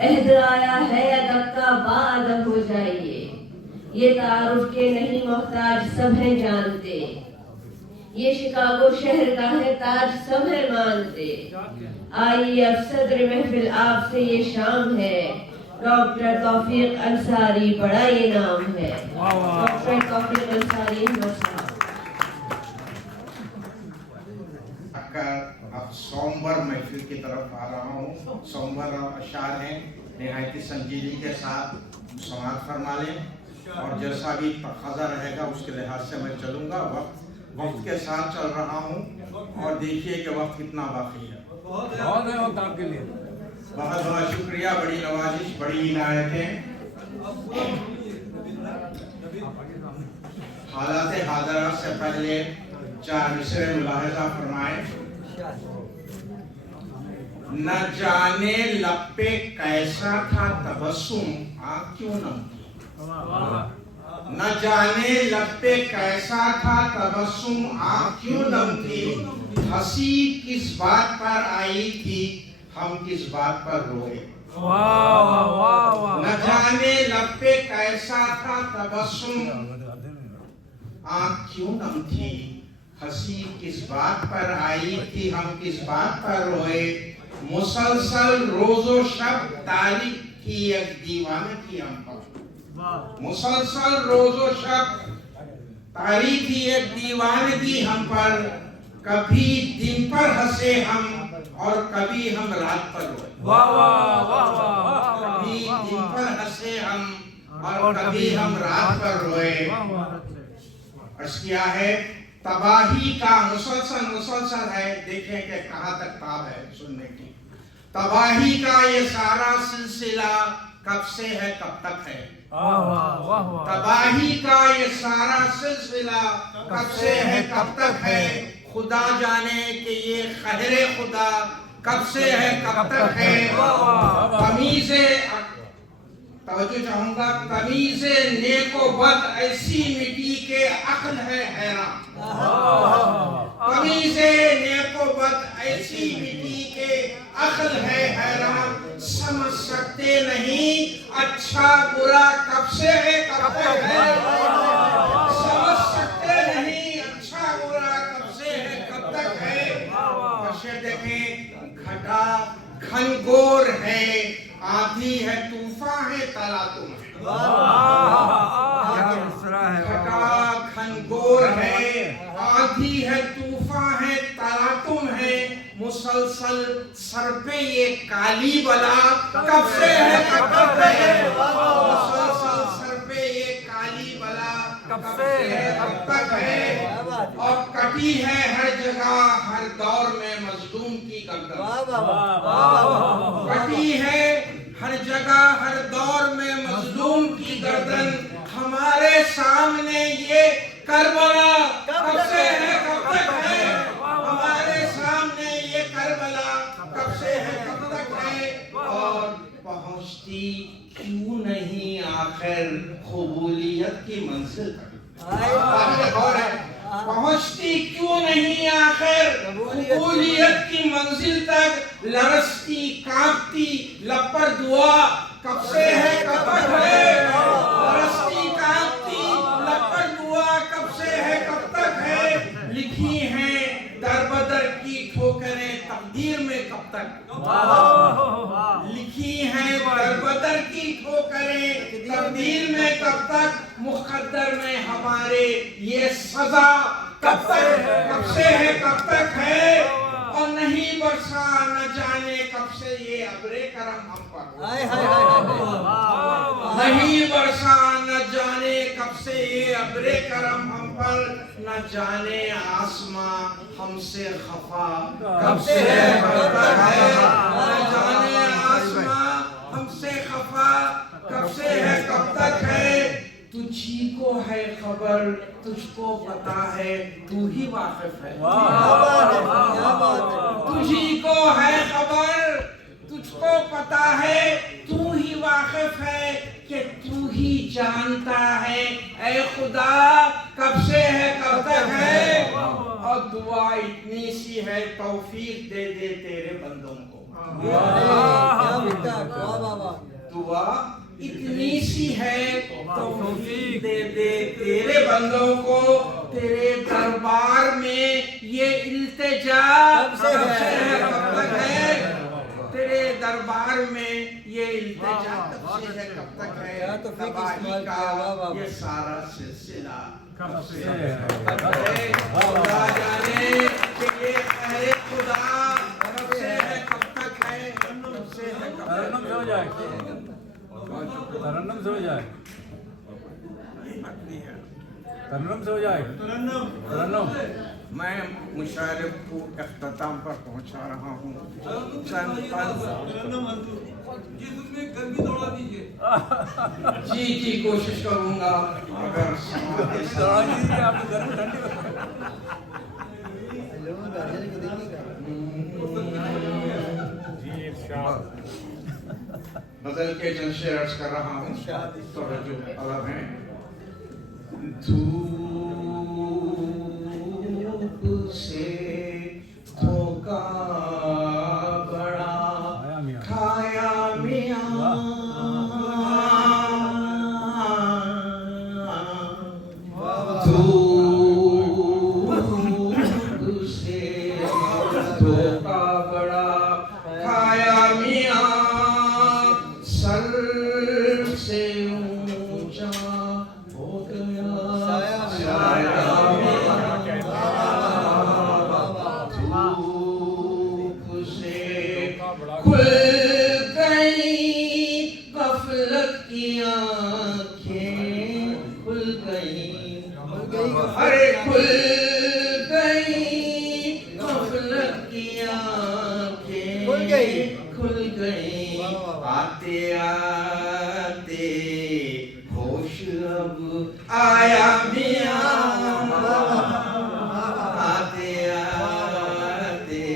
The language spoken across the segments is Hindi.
अहद आया है अदब का बादब हो जाइए, ये तारुफ के नहीं मोहताज सब है जानते, ये शिकागो शहर का है ताज सब है मानते। आइए अब सदर महफिल आपसे ये शाम है, डॉक्टर तौफीक अंसारी बड़ा ये नाम है। डॉक्टर तौफीक अंसारी अब सोमवार महफिल की तरफ आ रहा हूँ। सोमवार अशार हैं निहायती संजीदगी के साथ समाप्त फरमा लें और जैसा भी तकाजा रहेगा उसके लिहाज से मैं चलूँगा। वक्त के साथ चल रहा हूँ और देखिए कि वक्त कितना बाकी है। बहुत है वक्त आपके लिए। बहुत बहुत शुक्रिया, बड़ी नवाजिश, बड़ी इनायतें। हालात हाजरा से पहले चार मिसरे मुलाहजा फरमाए। न जाने लब पे कैसा था तबस्सुम, आँख क्यों नम थी। न जाने लब पे कैसा था तबस्सुम, आँख क्यों नम थी। हंसी किस बात पर आई थी, हम किस बात पर रोए। न जाने लब पे कैसा था तबस्सुम, आँख क्यों नम थी। हंसी किस बात पर आई थी, हम किस बात पर रोए। मुसलसल रोजो शब तारीख थी एक दीवानगी हम पर। मुसलसल रोजो शब तारीख थी एक दीवानगी हम पर। कभी दिन पर हंसे हम और कभी हम रात पर रोए। कभी दिन पर हंसे हम और कभी हम रात पर रोए। अर्ज किया है तबाही का मुसलसल है। देखें कि कहाँ तक ताब है सुनने की। तबाही का ये सारा सिलसिला कब से है कब तक है। तबाही का ये सारा सिलसिला कब से है कब तक है। खुदा जाने कि ये खहरे खुदा कब से है कब तक है। तमीज़े तवज्जो चाहूंगा, तमीज़े नेको बद ऐसी मिट्टी के अक्ल है हैरान। तमीज़े नेको बद ऐसी मिट्टी के अक्ल है हैरान। समझ सकते नहीं अच्छा बुरा कब से है कब तक है। समझ सकते नहीं अच्छा बुरा कब से है कब तक है। बशर देखें घटा घनघोर है, आंधी है तूफान है तलातुम है। घटा घनघोर है, आंधी है तूफान है तलातुम है। मुसलसल सर पे ये काली बला कब से है कब तक है। मुसलसल सर पे ये काली बला कब से है कब तक है। और कटी है हर जगह हर दौर में मजलूम की गर्दन। कटी है हर जगह हर दौर में मजलूम की गर्दन। हमारे सामने ये करबला कब से है कब तक है। हमारे सामने ये करबला कब से है कब तक है। और पहुंचती क्यों नहीं आखिर कबूलियत की मंजिल तक। पहुंचती क्यों नहीं आखिर कबूलियत की मंजिल तक। लरसती कांपती लब पर दुआ कब से है कब तक है। लरसती कांपती लब पर दुआ कब से है कब तक है। लिखी हैं दर बदर की ठोकरें तकदीर में कब तक। लिखी हैं दर बदर की ठोकरें तकदीर में कब तक। मुकद्दर में हमारे ये सजा कब से है कब तक है। और नहीं बरसा न जाने कब से ये अब्रे करम हम पर। नहीं बरसा न जाने कब से ये अब्रे करम हम पर। न जाने आसमां हमसे खफा कब से है कब तक है। न जाने आसमां हमसे खफा कब से है कब तक है। तुझी को है खबर तुझको पता है तू ही वाकिफ है। तुझी को है खबर तुझको पता है तू ही वाकिफ है। कि तू ही जानता है ऐ खुदा कब से है कब तक है। और दुआ इतनी सी है तौफीक दे दे तेरे बंदों को। तौफीक दे दे तेरे बंदों को तेरे दरबार में ये इल्तिजा कब तक है? तेरे दरबार में ये इल्तिजा कब तक है? तबाही का ये सारा सिलसिला कब से है? खुदा जाने कि ये कहरे खुदा कब से है, कब तक है, कब से है, कब तरन्नुम से हो जाए, तरन्नुम से हो जाए, तरन्नुम से हो जाए, तरन्नुम। मैं मुशायरे को अख्ताम पर पहुंचा रहा हूँ। जी जी कोशिश करूंगा, अगर गजल के चंद शेर अर्ज कर रहा हूँ, तवज्जो अलग है। धूप से धोखा बड़ा खाया मियाँ, धूप से धोखा बड़ा खाया मियाँ, सर से ऊंचा हो गया साया मियाँ, धूप से खुल गई गफलत की आँखें, खुल गई, अरे खुल गई गफलत की आँखें, खुल गई, आते आते होश अब आया मियाँ, आते आते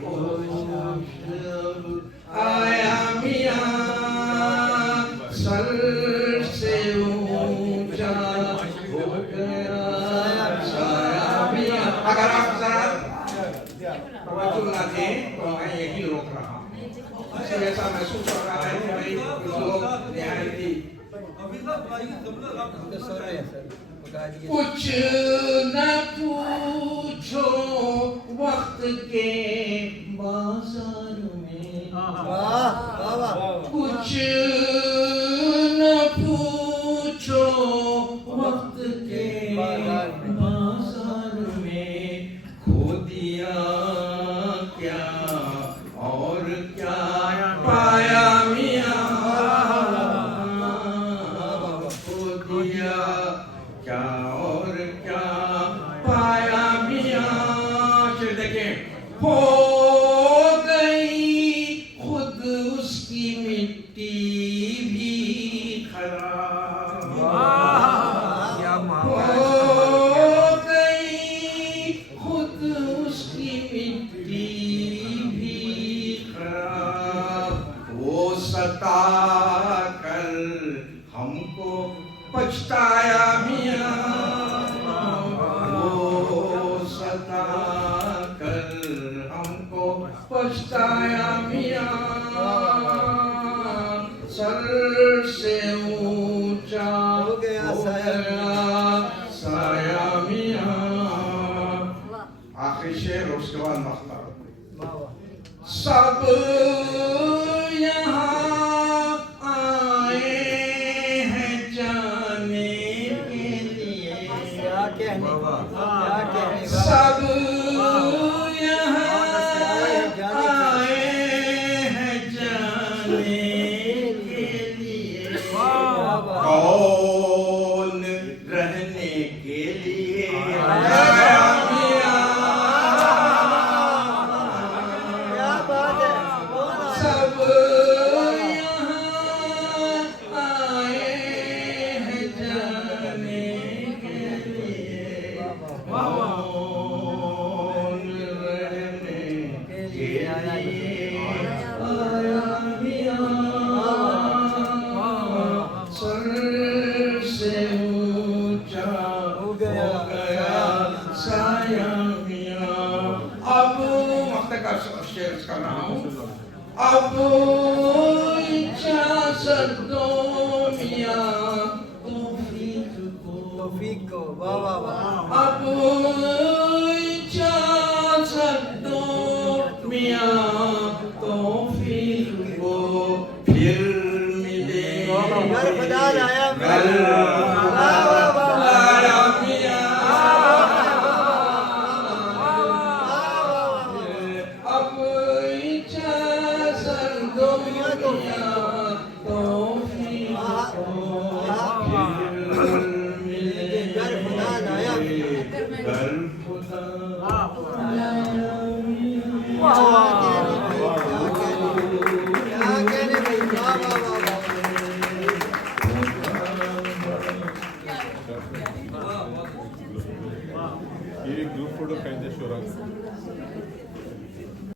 होश अब आया मियाँ, सर से ऊंचा हो गया साया मियाँ। अगर आप जरा तवज्जो ना दें तो मैं यही रोक रहा हूँ। मुझे ऐसा महसूस हो रहा है कि भाई कुछ लोग निहायती कुछ न पूछो वक्त के बाजार में, कुछ न पूछो वक्त के बाजार में, खो दिया क्या और क्या पाया मियाँ, खो दिया क्या और क्या पाया मियाँ। फिर देखें, हो गई खुद उसकी मिट्टी भी खराब, हो गई खुद उसकी मिट्टी भी खराब, वो सता कर हमको पछताया मियाँ, वो सता कर हमको पछताया मियाँ, सर से ऊंचा हो गया साया मियाँ। आखिरी शेर और उसके बाद मख्ता। सब यहाँ आए हैं जाने के लिए, सब यहाँ आए हैं जाने के लिए, कौन रहने के लिए आया मियाँ, सब यहाँ आए हैं जाने के लिए, कौन रहने के लिए आया मियाँ, सर से ऊंचा हो गया साया मियाँ। अब वक्त का शेर कर रहा हूँ। अब इच्छा सदो मियाँ तूफान अब